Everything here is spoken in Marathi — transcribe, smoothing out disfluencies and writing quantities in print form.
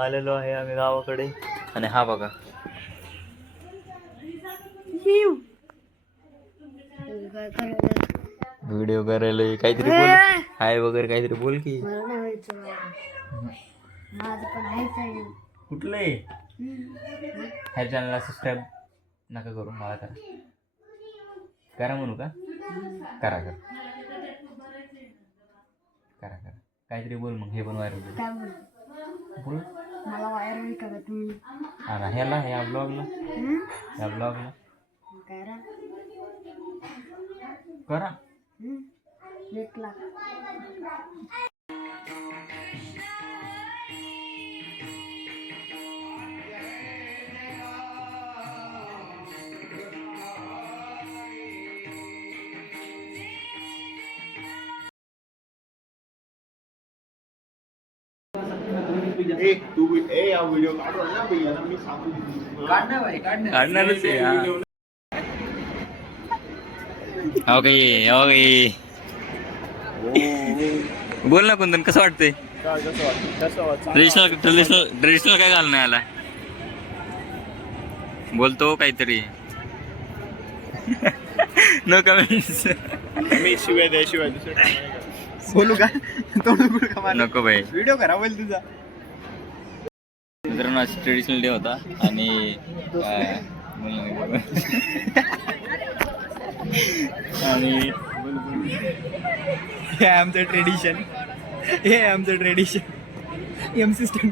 आलेलो आहे आम्ही गावाकडे. आणि हा बघा व्हिडिओ करायला काहीतरी बोल. हाय वगैरे काहीतरी बोल की. कुठले ह्या चॅनलला सबस्क्राईब नका करू, मला करा. करा म्हणू का? करा करा करा करा काहीतरी बोल मग. हे पण व्हायरल बोल. मला व्हायरल करा तुम्ही. हा ना ह्याला ह्या ब्लॉगला करा करा. 1 लाख. काढणारच आहे. ओके ओके बोल ना कोणतं कसं वाटतंय? ट्रेडिशनल काय घालणं याला बोलतो काहीतरी. No comments. मी शिवाय द्या शिवाय बोलू का? नको भाई. व्हिडिओ करा बोल तुझा. मित्रांनो आज ट्रेडिशनल डे होता आणि आणि हे आमचं ट्रेडिशन. हे आमचं ट्रेडिशन. M system